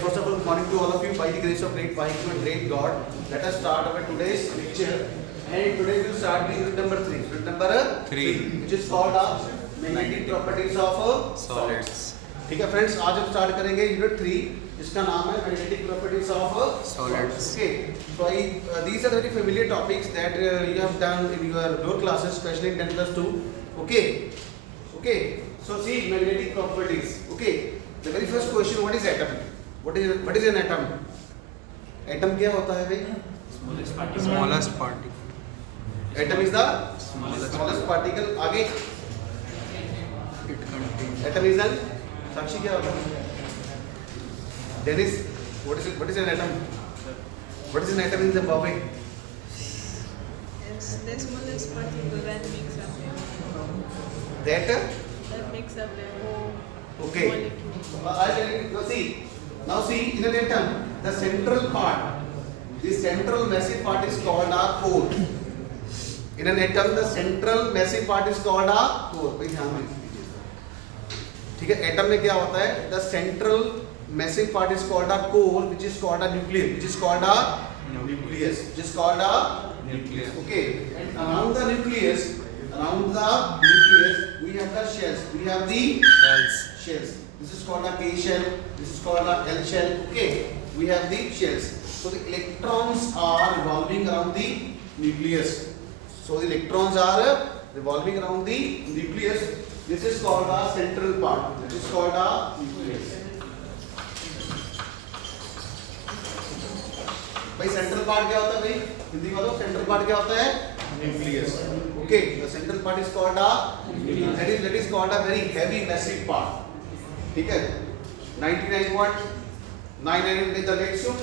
first of all, good morning to all of you. By the grace of great Father and great God, let us start our today's lecture. And today we will start the unit number 3. Unit number 3, which is called magnetic properties of solids. ठीक है friends, आज हम start करेंगे unit 3, जिसका नाम है magnetic properties of solids. Okay, so these are very familiar topics that you have done in your lower classes, especially in 10 plus 2. Okay. So see magnetic properties. Okay. The very first question, what is atom? What is an atom? Atom क्या होता है भाई? Smallest particle. Atom is the smallest particle. आगे It contains. atom is an साक्षी क्या होता है? Dennis, what is an atom? What is an atom in the Bombay? It's the smallest particle that makes up That the whole okay. molecule. I'll tell you. Now see in an atom, the central part, the central massive part is called a core. In an atom, the central massive part is called a core. भाई ध्यान दीजिए. ठीक है, atom में क्या होता है? The central massive part is called a core, which is called a nucleus, which is called a nucleus, which is called a Nucleus. Okay, and around the nucleus, we have the shells. We have the shells. This is called a K shell. This is called a L shell. Okay, we have the shells. So the electrons are revolving around the nucleus. So the electrons are revolving around the nucleus. This is called a central part. This is called a nucleus. भाई central part क्या होता है भाई? हिंदी में तो central part क्या होता है? Nucleus. Okay, the central part is called a that is called a very heavy massive part. ठीक है, 99.99 the maximum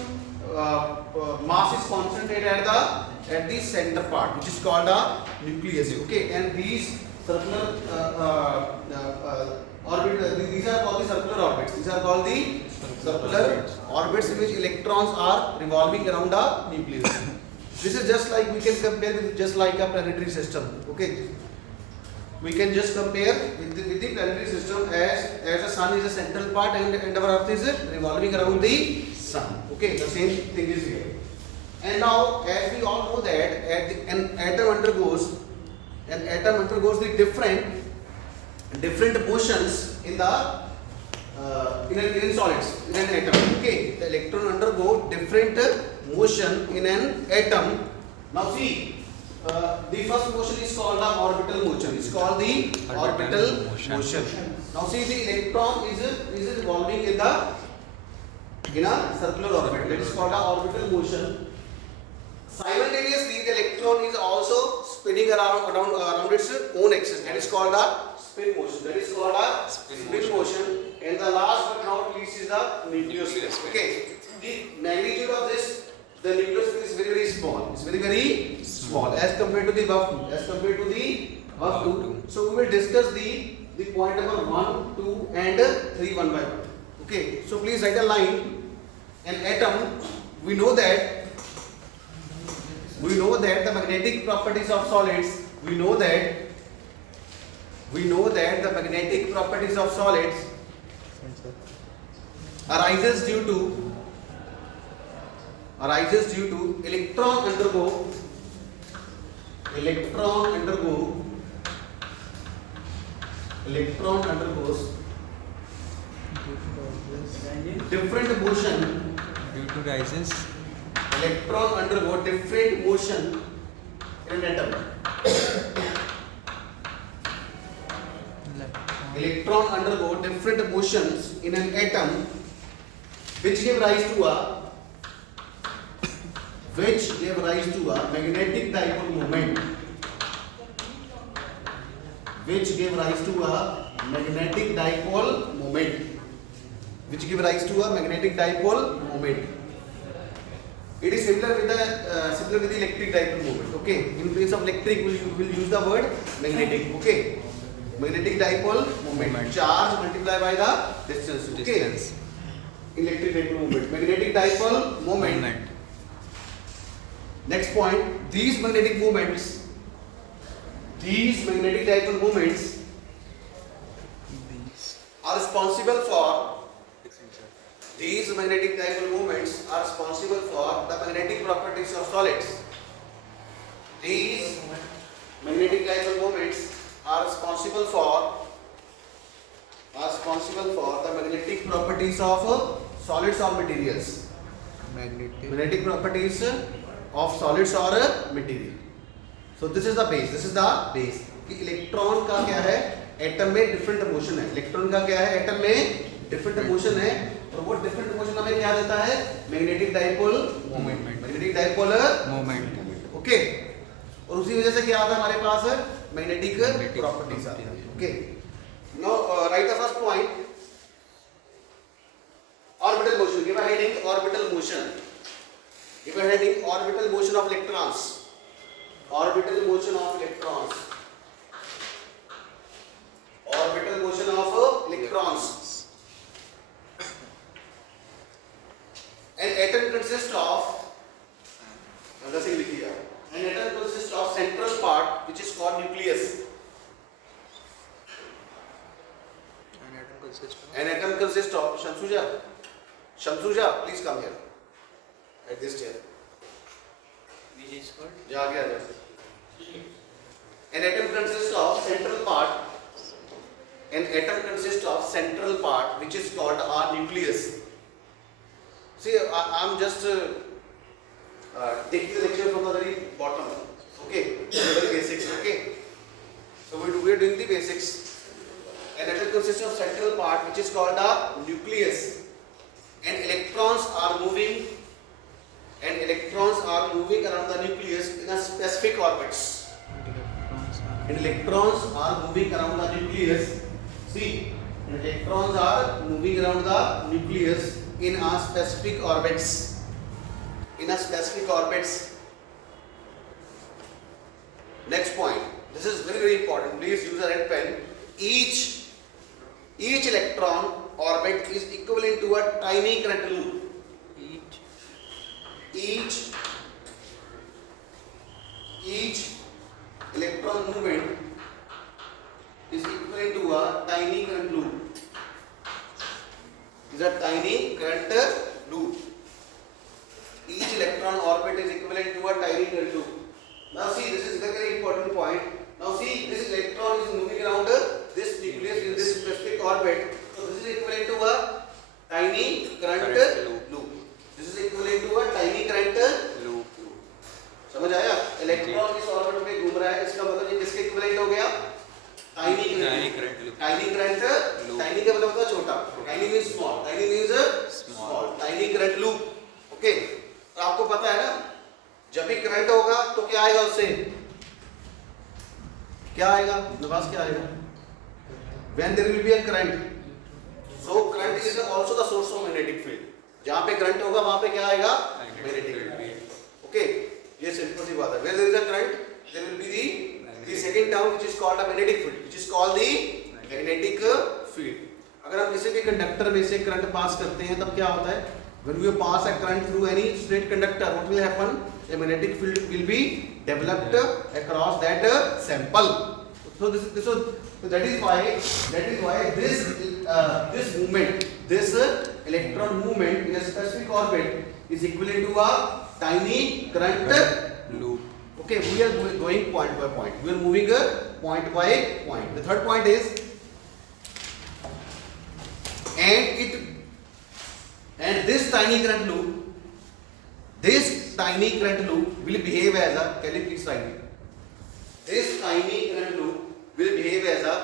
mass is concentrated at the center part, which is called a nucleus. Okay, and these circular orbit, these are called the circular orbits. These are called the circular orbits in which electrons are revolving around a nucleus. This is just like, we can compare with just like a planetary system. Okay, we can just compare with the planetary system as the sun is a central part and our earth is revolving around the sun. Okay, the same thing is here. And now, as we all know that an atom undergoes the different motions in the in solids, in an atom. Okay, the electron undergo different motion in an atom. Now see, the first motion is called the orbital motion. It's called the orbital motion. Now see, the electron is revolving in a circular orbit. That is called the orbital motion. Simultaneously, the electron is also spinning around its own axis. That is called the spin motion. And the last but not least is the nucleus. Okay. The magnitude of this, the nucleus is very small. It's very small as compared to the above two. So we will discuss the point number 1, 2 and 3 one by one. Okay. So please write a line. An atom, we know that the magnetic properties of solids, we know that the magnetic properties of solids arises due to electron undergoes different motion. Due to rises. Electron undergo different motion in an atom. Electron undergo different motions in an atom, which give rise to a magnetic dipole moment. Which give rise to a magnetic dipole moment. It is similar with the electric dipole moment. Okay, in place of electric, we will use the word magnetic. Okay, magnetic dipole moment. Charge multiplied by the distance. Okay, electric dipole moment. Magnetic dipole moment. Next point: these magnetic dipole moments are responsible for These magnetic dipole moments are responsible for the magnetic properties of solids. These magnetic dipole moments are responsible for the magnetic properties of solids or materials. Magnetic properties of solids or material. So this is the base. This is the base. कि electron का क्या है, atom में different motion है. Electron का क्या है, atom में डिफरेंट मोशन है, और वो डिफरेंट मोशन हमें क्या देता है, magnetic dipole moment. Magnetic dipole moment. Okay. और उसी वजह से क्या आता है हमारे पास, मैग्नेटिक प्रॉपर्टीज आती है. Okay. Now right the first point. Orbital motion. Give a heading orbital motion. Give a heading orbital motion of electrons. Orbital motion of electrons. Orbital motion of electrons. An atom consists of, nothing लिखी है. An atom consists of central part which is called nucleus. An atom consists of, Shamsuja, please come here. At this chair. जा गया. An atom consists of central part. An atom consists of central part which is called our nucleus. See, I'm just taking the lecture from the very bottom. Okay, the very basics. Okay, so we are doing the basics. An atom consists of central part which is called a nucleus, and electrons are moving. And electrons are moving around the nucleus in a specific orbits. And electrons are moving around the nucleus. See, electrons are moving around the nucleus in a specific orbits. In a specific orbits. Next point. This is very, very important. Please use a red pen. Each electron orbit is equivalent to a tiny current loop. Each electron movement is equivalent to a tiny current loop. Is a tiny current loop. Each electron orbit is equivalent to a tiny current loop. Now see, this is a very important point. Now see, this electron is moving around this nucleus in this specific orbit. So this is equivalent to a tiny current loop. This is equivalent to a tiny current loop. समझ आया? Electron इस orbit में घूम रहा है, इसका मतलब ये किसके इक्विवेलेंट हो गया? Tiny current loop. Tiny current, tiny का मतलब होता है छोटा. Tiny means small. Tiny means small. Tiny current loop. Okay. तो आपको पता है ना, जब भी करंट होगा तो क्या आएगा उससे? क्या आएगा? नवाज क्या आएगा? When there will be a current, so current is also the source of magnetic field. जहाँ पे करंट होगा वहाँ पे क्या आएगा? Magnetic field. ओके, ये सिंपल सी बात है. Where there is a current, there will be the second term which is called a magnetic field, which is called the magnetic field. अगर हम किसी भी कंडक्टर में से करंट पास करते हैं तब क्या होता है? When we pass a current through any straight conductor, what will happen? A magnetic field will be developed across that sample. So that is why this movement, this electron movement in a specific orbit is equivalent to a tiny current loop. Okay, we are going point by point. We are moving point by point. The third point is, and this tiny current loop will behave as a, can you please write it? This tiny current loop will behave as a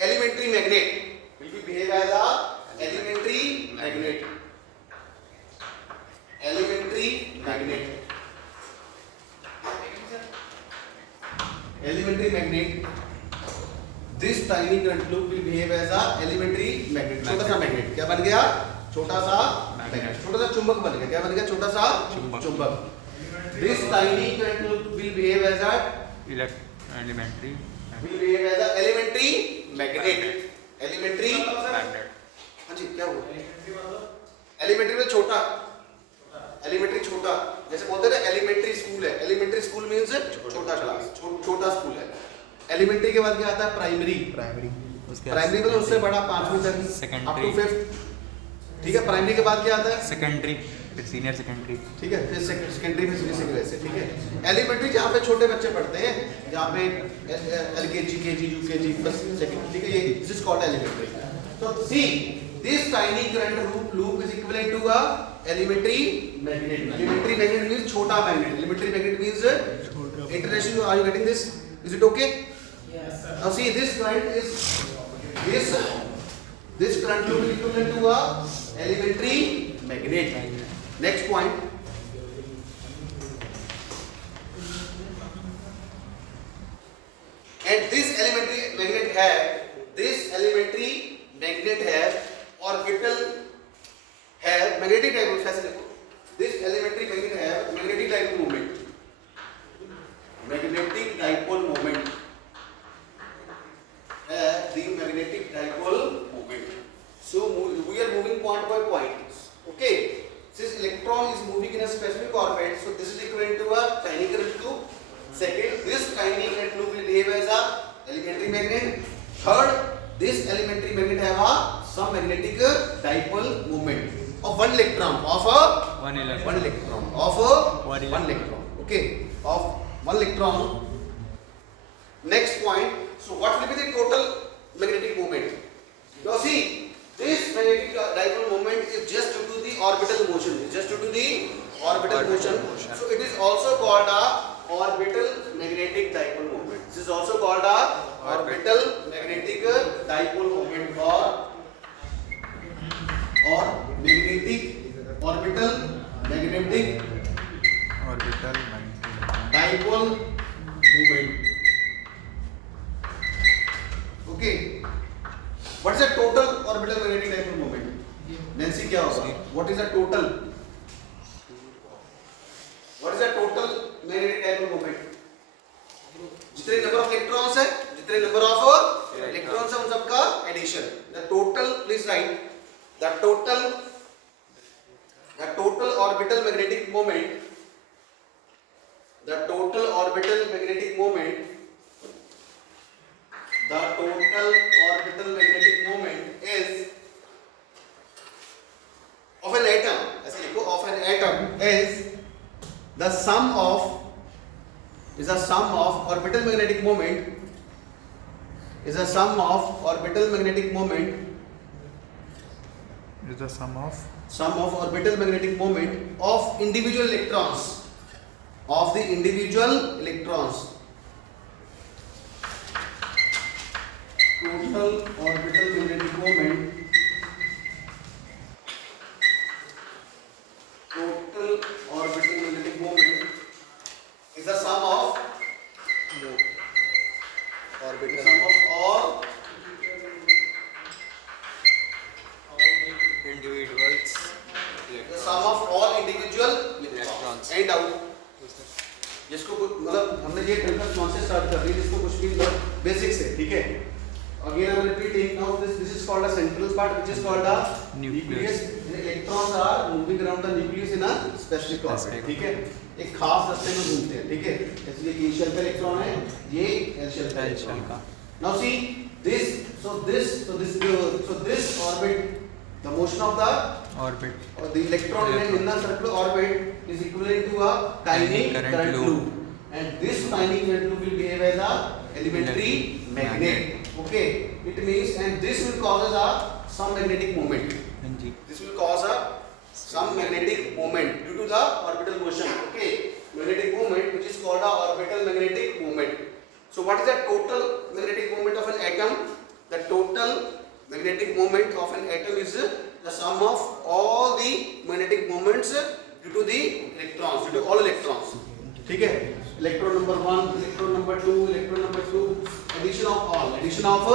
elementary magnet. Will be behave as a elementary magnet. Elementary magnet. This tiny current loop will behave as a elementary magnet. छोटा सा magnet क्या बन गया? छोटा सा magnet. छोटा सा चुंबक बन गया. क्या बन गया? छोटा सा चुंबक. This tiny current loop will behave as a elementary magnet. Elementary magnet. हाँ जी, क्या हुआ? Elementary में छोटा. Elementary छोटा. जैसे बोलते हैं ना elementary school है. Elementary school means छोटा क्लास, छोटा स्कूल है. एलिमेंट्री के बाद क्या आता है? प्राइमरी। प्राइमरी उसके प्राइमरी मतलब उससे बड़ा 5वीं तक, अप टू 5th। ठीक है, प्राइमरी के बाद क्या आता है? सेकेंडरी, फिर सीनियर सेकेंडरी। ठीक है, फिर सेकेंडरी में सीनियर सेकेंडरी ऐसे। ठीक है, एलिमेंट्री जहाँ पे छोटे बच्चे पढ़ते हैं, जहाँ पे LKG, KG, UKG, बस सेकेंड। ठीक है, ये दिस इज कॉल्ड एलिमेंट्री। तो see this tiny current loop is equivalent to a elementary magnet. Elementary magnet means छोटा magnet. Elementary magnet means international. Are you getting this? Is it okay? Now see this current is this current loop is equivalent to a elementary magnet. Next point. And this elementary magnet have orbital have magnetic dipole. ऐसे देखो, this elementary magnet have magnetic dipole moment. Magnetic dipole moment. The magnetic dipole moment. So we are moving point by point. Okay. Since electron is moving in a specific orbit, so this is equivalent to a tiny current loop. Second, this tiny current loop will behave as a elementary magnet. Third, this elementary magnet have a some magnetic dipole moment of one electron of a One electron of a One one electron. Okay, of one electron. Next point. So what will be the total magnetic moment? Now see, this magnetic dipole moment is just due to the orbital motion. It's just due to the orbital motion. So it is also called a orbital magnetic dipole moment. This is also called a orbital magnetic dipole moment or magnetic orbital magnetic dipole moment. Okay. What is the total orbital magnetic dipole moment? Nancy, क्या होगा? What is the total? What is the total magnetic dipole moment? जितने number of electrons है, जितने number of electrons है उन सबका addition. The total, please write. The total orbital magnetic moment. The total orbital magnetic moment. The total orbital magnetic moment is of an atom. ऐसे लिखो, of an atom is the sum of orbital magnetic moment is the sum of orbital magnetic moment is the sum of orbital magnetic moment of individual electrons, of the individual electrons. Total orbital magnetic moment. Total orbital magnetic moment is the sum of all individuals the sum of all individual electrons. End out. जिसको मतलब हमने ये 10th class से start कर दी, जिसको कुछ भी basic से, ठीक है। Again I am repeating, now this is called a central part, which is called a nucleus. Electrons are moving around the nucleus in a specific orbit, ठीक है, एक खास रास्ते में घूमते हैं, ठीक है। जैसे ये शेल का इलेक्ट्रॉन है, ये एल शेल का। Now see this, so this orbit, the motion of the orbit or the electron in the circular orbit is equivalent to a tiny current loop, and this tiny current loop will behave as a elementary magnet. Okay, it means, and this will cause some magnetic moment. This will cause some magnetic moment due to the orbital motion. Okay, magnetic moment, which is called a orbital magnetic moment. So what is the total magnetic moment of an atom? The total magnetic moment of an atom is the sum of all the magnetic moments due to the electrons, due to all electrons. ठीक है, electron number 1, electron number 2, electron number 2, addition of all, addition of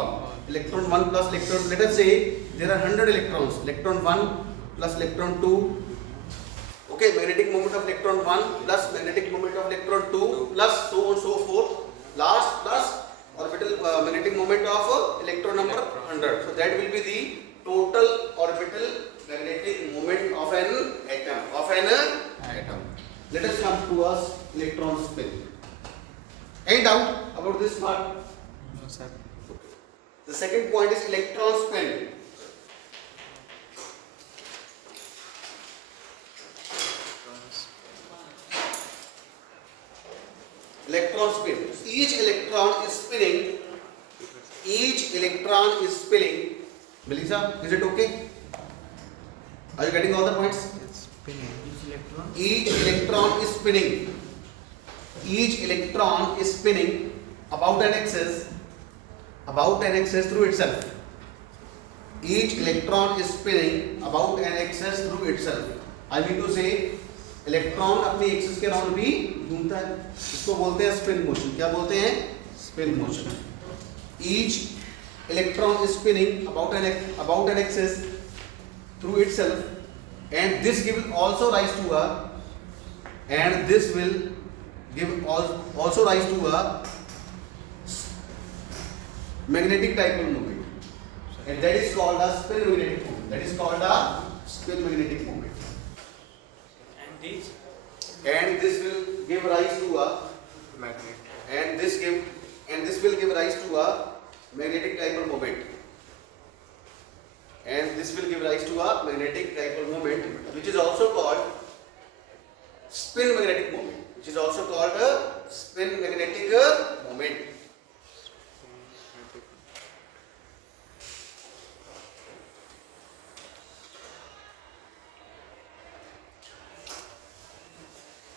all, electron 1 plus electron, let us say there are 100 electrons, electron 1 plus electron 2, okay, magnetic moment of electron 1 plus magnetic moment of electron 2 plus so on so forth, last plus orbital magnetic moment of electron number 100. So that will be the total orbital magnetic moment of an atom. Let us come to us electron spin. Any doubt about this part? No, sir. The second point is electron spin. Electron spin. Each electron is spinning. Each electron is spinning. Melissa, is it okay? Are you getting all the points? It's spinning. Each electron is spinning. Each electron is spinning about an axis through itself. Each electron is spinning about an axis through itself. I mean to say, electron अपनी axis के around भी घूमता है, इसको बोलते हैं spin motion. क्या बोलते हैं? Spin motion. Each electron is spinning about an axis through itself, and this will also rise to a magnetic dipole moment, and that is called a spin magnetic moment. That is called a spin magnetic moment. And this will give rise to a Magnet. and this will give rise to a magnetic dipole moment. And this will give rise to a magnetic dipole moment, which is also called spin magnetic moment. Which is also called a spin magnetic moment.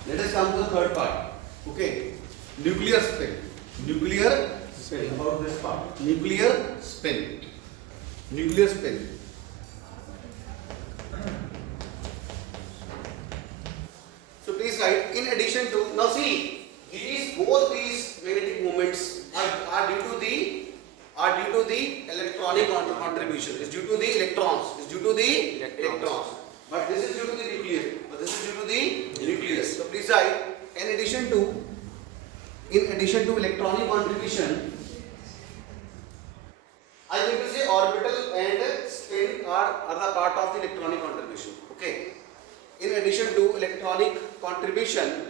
Let us come to the third part. Okay, nuclear spin. Nuclear spin. About this part. Nuclear spin. Nuclear spin. So please write. In addition to, now see, both these magnetic moments are due to the electronic contribution. Is due to the electrons. Is due to the electrons. But this is due to the nucleus. So please write. In addition to electronic contribution, I will say orbital and spin are the part of the electronic contribution. Okay. In addition to electronic contribution,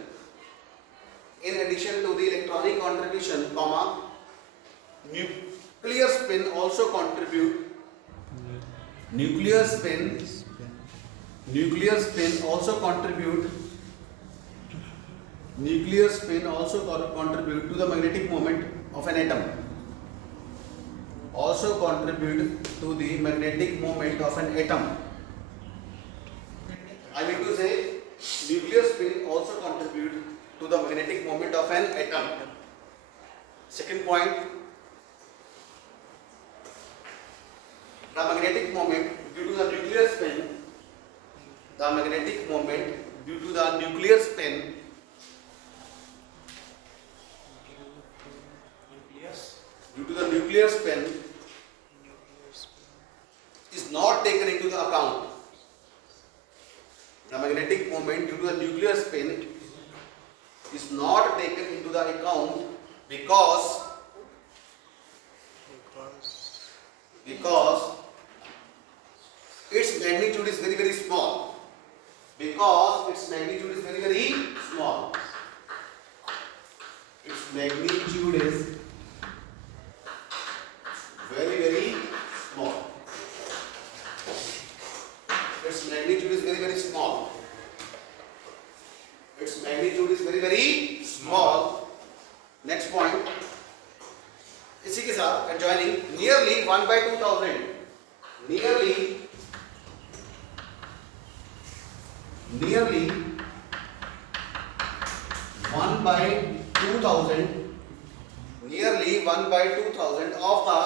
comma, nuclear spin also contribute. Nuclear spin also contribute to the magnetic moment of an atom. Also contribute to the magnetic moment of an atom. I mean to say, nuclear spin also contribute to the magnetic moment of an atom. Second point, the magnetic moment due to the nuclear spin, is not taken into the account. The magnetic moment due to the nuclear spin is not taken into the account because its magnitude is very small. Its magnitude is very small. Its magnitude is very small. Its magnitude is very small. Its magnitude is very small. Next point. इसी के साथ adjoining nearly 1/2000. Nearly 1/2000 of the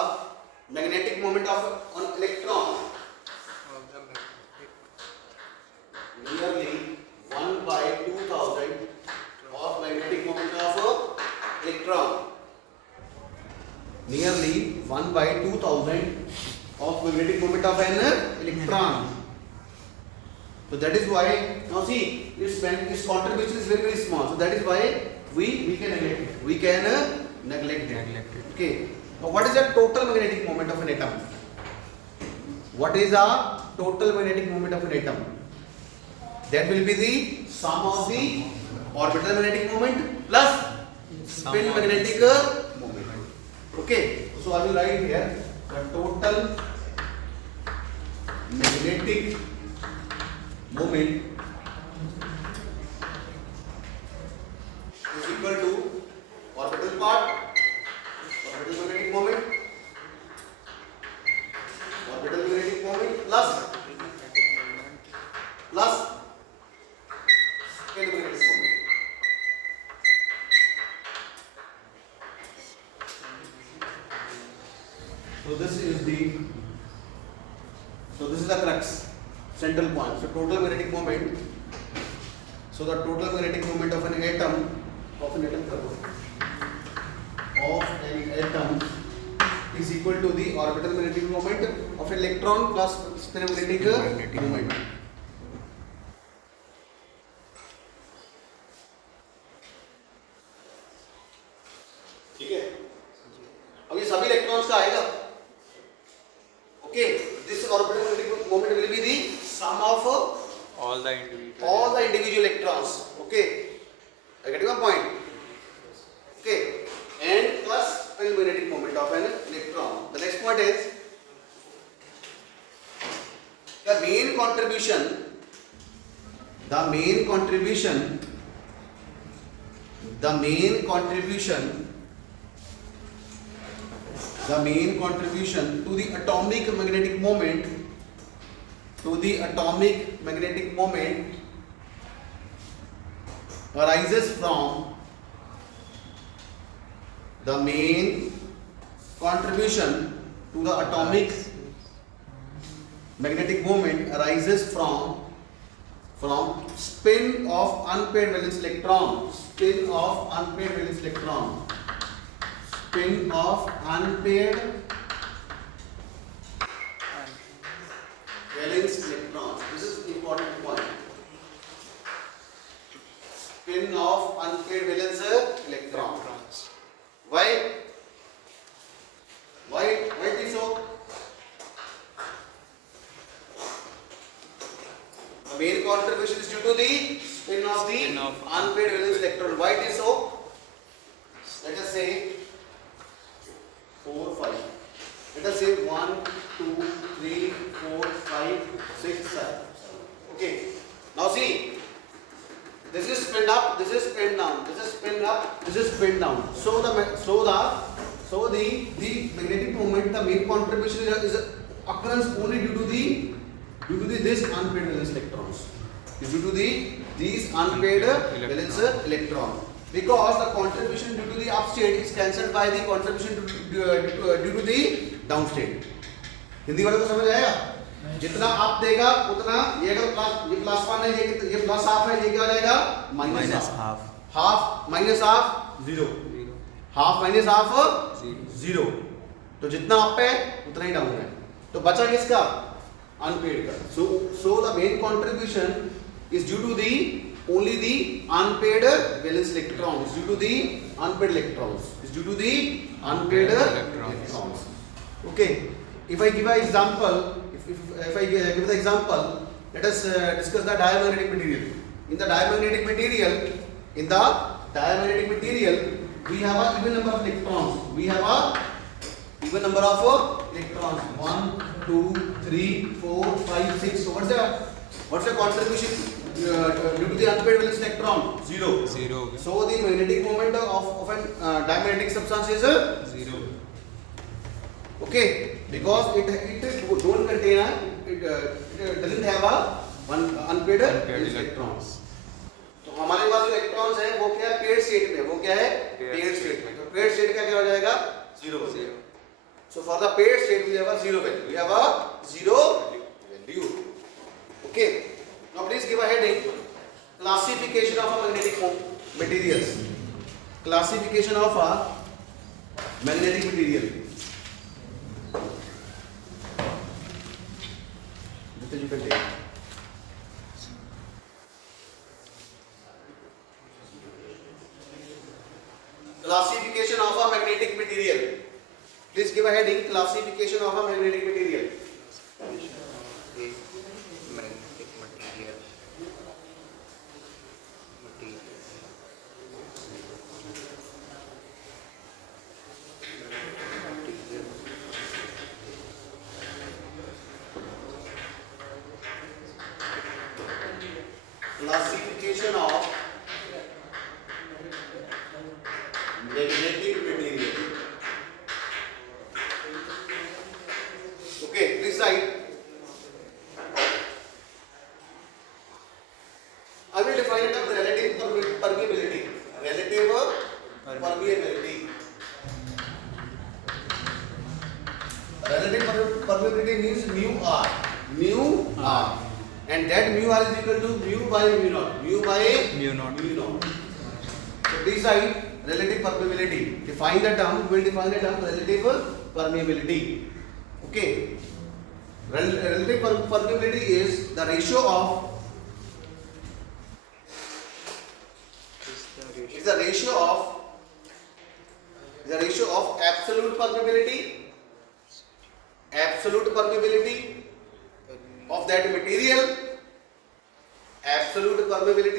magnetic moment of an electron. Nearly 1/2000 of magnetic moment of electron. Nearly 1/2000 of magnetic moment of an electron. So that is why, now see, its contribution is very small. So that is why we can neglect it. We can neglect it. Okay. Now what is the total magnetic moment of an atom? What is the total magnetic moment of an atom? That will be the sum of the orbital magnetic moment plus spin magnetic moment. Okay, so I will write here the total magnetic moment is equal to orbital part, orbital magnetic moment, orbital magnetic moment plus spin magnetic moment. So this is the crux, central point. So total magnetic moment. So the total magnetic moment of an atom is equal to the orbital magnetic moment of an electron plus spin magnetic moment. ठीक है? अब ये सभी electrons का आएगा. Okay, this orbital magnetic moment will be the sum of all the individual electrons. Okay, I get your point. Okay, and plus spin magnetic moment of an electron. The next point is the main contribution to the atomic magnetic moment arises from the main contribution to the atomic magnetic moment arises from spin of unpaired valence electron. Spin of unpaired valence electrons. This is important point. Spin of unpaired valence electrons. Why it is so? The main contribution is due to the spin of the unpaired valence electron. Why it is so? Let us say 4, 5. Let us say 1, 2, 3, 4, 5, 6, 7. Okay. Now see, this is spin up, this is spin down, this is spin up, this is spin down. So the magnetic moment, the main contribution is occurrence only due to this unpaired valence electrons. Is due to these unpaired valence electron. Because the contribution due to the up state is cancelled by the contribution due to the down state. Hindi वाले को समझ आएगा? जितना आप देगा उतना ये अगर ये प्लस 1 है ये प्लस हाफ है ये क्या हो जाएगा minus half. Half minus half 0. Half minus half 0. तो जितना अप है उतना ही डाउन है. तो बचा किसका? अनपेड का. So the main contribution is due to only the unpaired valence electrons. Is due to the unpaired electrons. Okay. If I give an example, if I give the example, let us discuss the diamagnetic material. In the diamagnetic material, we have a even number of electrons. 1, 2, 3, 4, 5, 6. So what's the contribution due to the unpaired valence electron? 0. So the magnetic moment of a diamagnetic substance is 0. Okay, because it don't contain it doesn't have a one unpaired electrons. तो हमारे पास जो electrons है वो क्या है paid state में. तो paid state का क्या हो जाएगा 0. So for the paired state we have a 0 value. Okay. Now please give a heading. Classification of a magnetic materials. Classification of a magnetic material. You can take. Classification of a magnetic material. Please give a heading. Classification of a magnetic material. magnetic material. magnetic material. Okay, please write. I will define it as relative permeability. Relative permeability. Relative permeability means mu r. Mu r. And that mu r is equal to mu by mu naught. Mu by Mu naught. Mu naught. So please write relative permeability. Define the term. We will define the term relative permeability. Okay. Relative permeability is the ratio of the ratio of absolute permeability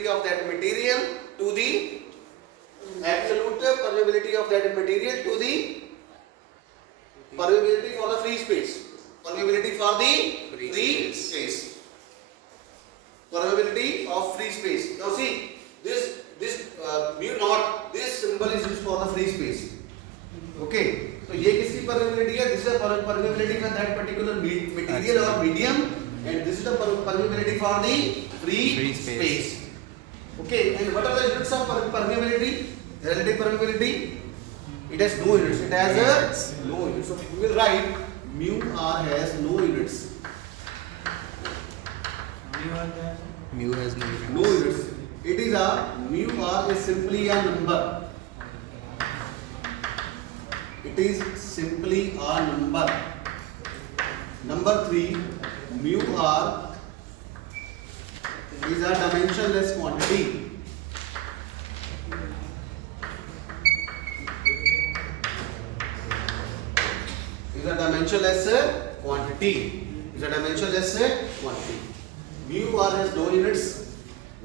of that material to the permeability for the free space. Permeability for the free space. Permeability of free space. Now see, this mu naught, this symbol is used for the free space. Okay, so ये किसकी permeability है? This is the permeability for that particular material or medium, and this is the permeability for the free space. Okay, and what are the units of permeability? Relative permeability. It has no units. It has no units. So we will write mu r has no units. Mu has no units. No units. It is a mu r is simply a number. It is simply a number. Number 3, mu r is a dimensionless quantity. Is a dimensionless quantity. Is a dimensionless quantity. Mu r has no units.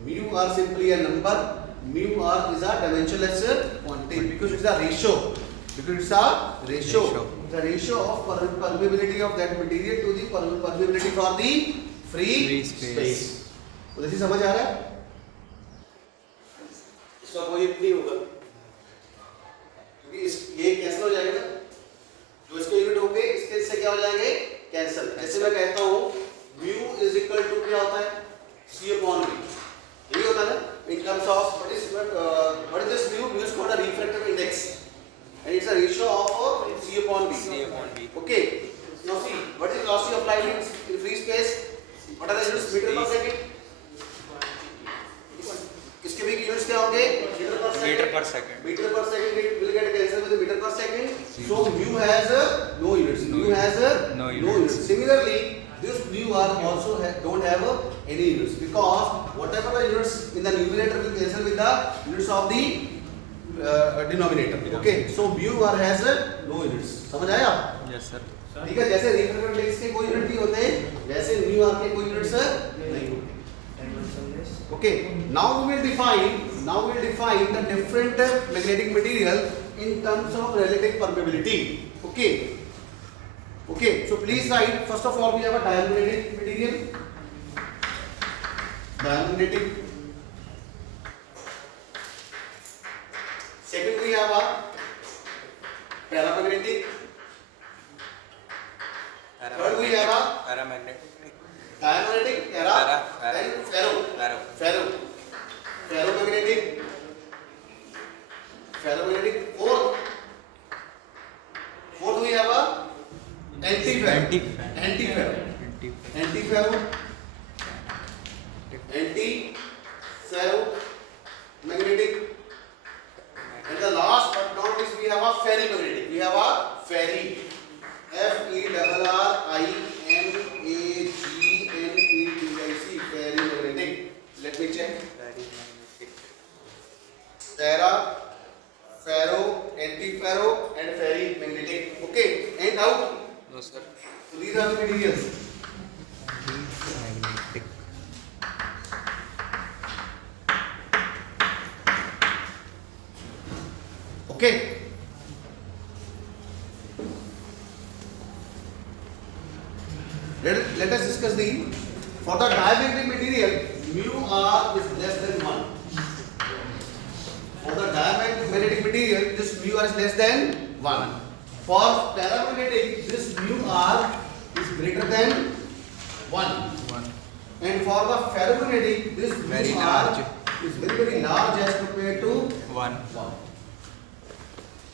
Mu r simply a number. Mu r is a dimensionless quantity because it's a ratio. Because it's a ratio. The ratio of permeability of that material to the permeability for the free space. तो जैसे समझ आ रहा है? इसका कोई नहीं होगा क्योंकि ये कैंसिल हो जाएगा ना, जो इसके यूनिट होंगे इसके से क्या हो जाएंगे, कैंसिल. जैसे मैं कहता हूँ mu is equal to क्या होता है, c upon v. यही होता है ना. In terms of what is this mu? Mu is called a refractive index, and it's a ratio of c upon v. Okay. Now see, what is the velocity of light in free space? What are the units? Meter per second. इसके भी units क्या होंगे, metre per second. Metre per second will get cancelled with metre per second. So mu has no units. Mu has no units. Similarly, this mu r also don't have any units because whatever the units in the numerator will cancel with the units of the denominator. Okay. So mu r has no units. समझ आया? Yes sir. ठीक है. जैसे refractive index के कोई unit नहीं होते, वैसे mu r के कोई यूनिट्स नहीं होते. Okay, now we will define the different magnetic material in terms of relative permeability. Okay, so please write, first of all we have a diamagnetic material. Second we have a paramagnetic. Third we have a Paramagnetic. diamagnetic, ferromagnetic. Fourth we have a antiferro. Magnetic. And the last but not least we have a ferrimagnetic. We have a ferri. Ferrimagnetic. Ferrimagnetic. Let me check. Terra, ferro, antiferro, and ferrimagnetic. Okay. And out. No sir. So these are the materials. Magnetic. Okay. Let us discuss the, for the diamagnetic material, mu r is less than 1. For the diamagnetic material, this mu r is less than 1. For paramagnetic, this mu r is greater than 1. 1. And for the ferromagnetic, this Very mu large. r is very very large as compared to 1. 1.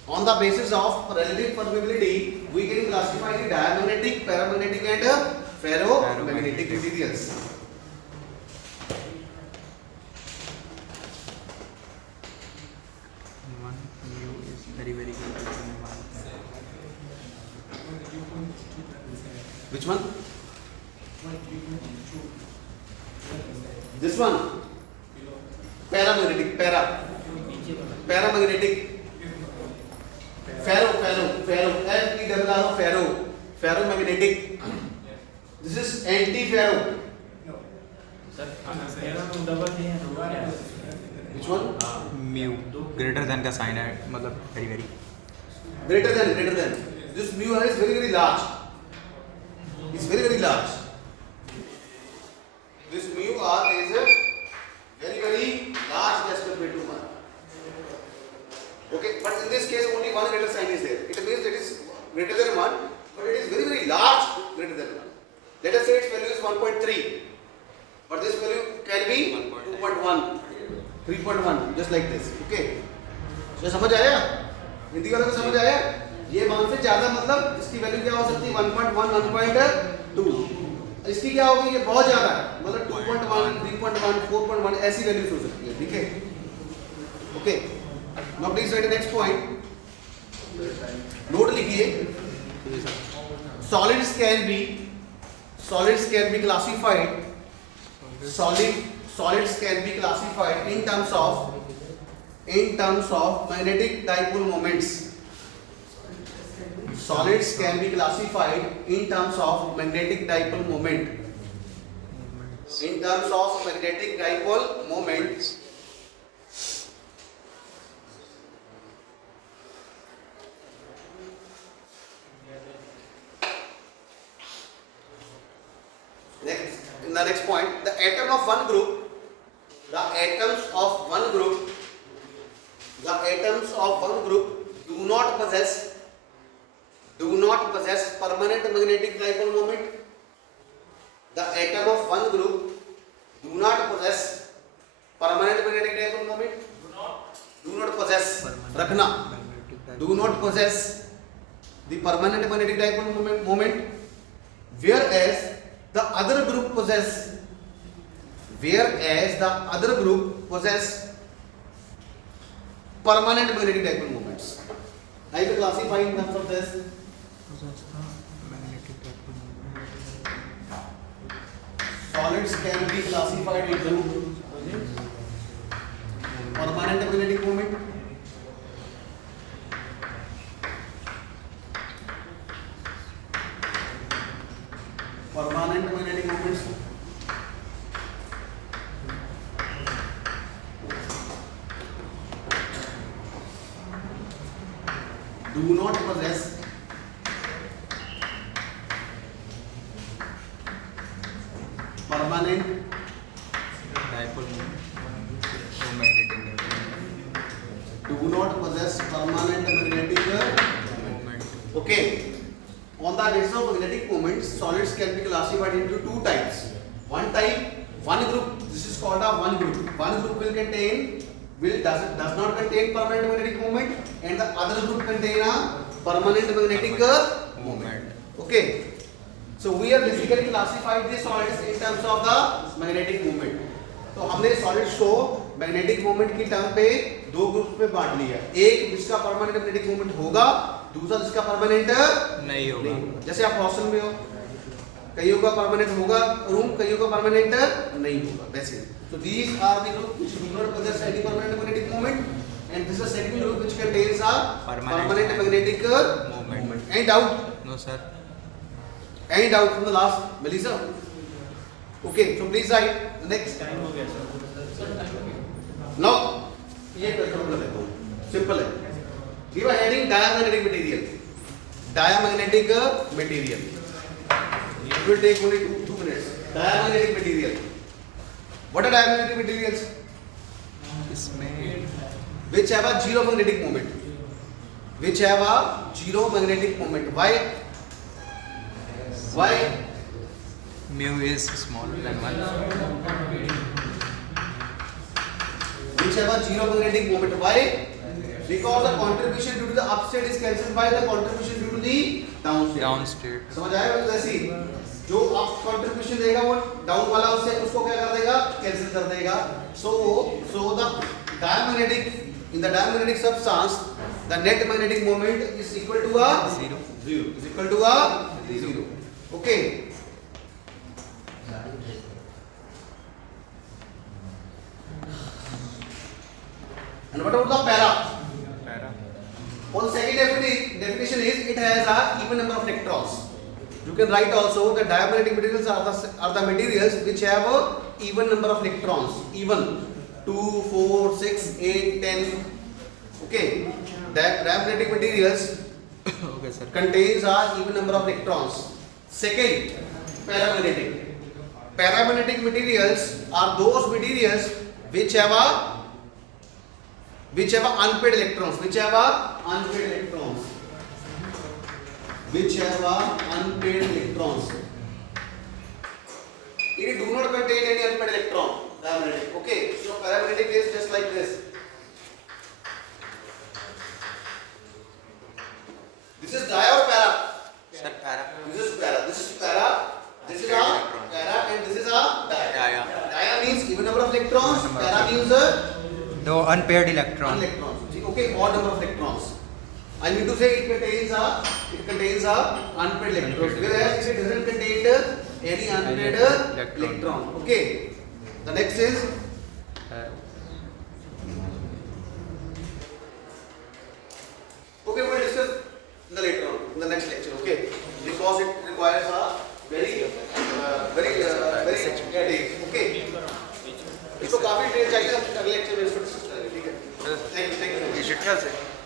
On the basis of relative permeability, we can classify the diamagnetic, paramagnetic and ferromagnetic materials. One mu is very greater than 1. Which one? This one. Paramagnetic, paramagnetic. Ferromagnetic. This is anti-ferro. Which one? Mu greater than का sign है मतलब very Greater than. This mu r is very large. It's very large. This mu r is very large as compared to 1. Okay, but in this case only one greater sign is there. It means it is greater than 1, but it is very large greater than 1. Let us say its value is 1.3, but this value can be 2.1, 3.1, just like this. Okay, so समझ आया? हिंदी वालों को समझ आया? ये मान से ज्यादा मतलब इसकी वैल्यू क्या हो सकती है? 1.1, 1.2. इसकी क्या होगी? ये बहुत ज्यादा है, मतलब 2.1, 3.1, 4.1 ऐसी वैल्यूज हो सकती है. ठीक है? Okay. Now please write the next point. Note लिखिए. Solids can be classified. Solids can be classified in terms of magnetic dipole moments. Solids can be classified in terms of magnetic dipole moment. In terms of magnetic dipole moments. In the next point, the atoms of one group do not possess permanent magnetic dipole moment. The atom of one group do not possess permanent magnetic dipole moment. Do not possess. रखना. Do not possess the permanent magnetic dipole moment. Whereas the other group possess permanent magnetic dipole moments. I will classify in terms of this. Solids can be classified into permanent magnetic moment, permanent magnetic moments, do not possess permanent dipole moment. magnetic Moment. Okay. On the basis of magnetic moments, solids can be classified into two types. One type, one group. This is called a one group. One group does not contain permanent magnetic moment, and the other group contain a permanent magnetic moment. Okay. So we are basically classified the solids in terms of the magnetic moment. तो हमने solids को magnetic moment की term पे दो group में बांट लिया. एक जिसका परमानेंट मैग्नेटिक मोमेंट होगा, दूसरा जिसका परमानेंट नहीं होगा. जैसे आप हॉस्टल में हो, कईयों का परमानेंट होगा रूम, कईयों का परमानेंट नहीं होगा. वैसे so these are the group which do not possess any permanent magnetic moment, and this is the second group which contains a permanent magnetic moment. Any doubt? No sir. Any doubt from the last, Melissa? Okay, so please write the next. Time हो गया sir. Now, ये control है तो simple है. Give a heading diamagnetic material. Diamagnetic material. It will take only 2 minutes. Diamagnetic material. What are diamagnetic materials? इसमें Which have a zero magnetic moment. which have a zero magnetic moment. Why? Why? Mu is smaller than 1. Which have a zero magnetic moment. Why? Because the contribution due to the upstate is cancelled by the contribution due to the downstate. Downstate. समझ आया जैसी जो up contribution देगा वो down वाला उससे उसको क्या कर देगा कैंसिल कर देगा so the diamagnetic in the diamagnetic substance the net magnetic moment is equal to a 0. is equal to a 0 okay and what about the para Para. well the second definition is it has a even number of electrons. You can write also that diamagnetic materials are the materials which have a even number of electrons. Even 2, 4, 6, 8, 10. Okay. Diamagnetic materials Okay, sir. contains a even number of electrons. Second, paramagnetic. Paramagnetic materials are those materials which have unpaired electrons. Which have unpaired electrons. Which have unpaired electrons. It do not contain any unpaired electron. Paramagnetic. Okay. So paramagnetic is just like this. This is dia or para? Sir, para. This is para. This is para. This is a para and this is a dia. Dia. Dia means even number of electrons. Para means The unpaired electron. electrons. Okay, odd number of electrons. I mean to say it contains a unpaired electrons. Whereas it doesn't contain any unpaired electron. Okay. The next is okay. We will discuss in the later on in the next lecture. Okay, because it requires a very days. Okay. इसको काफी देर चाहिए अगले lecture में इसको discuss करेंगे ठीक है thank you digital से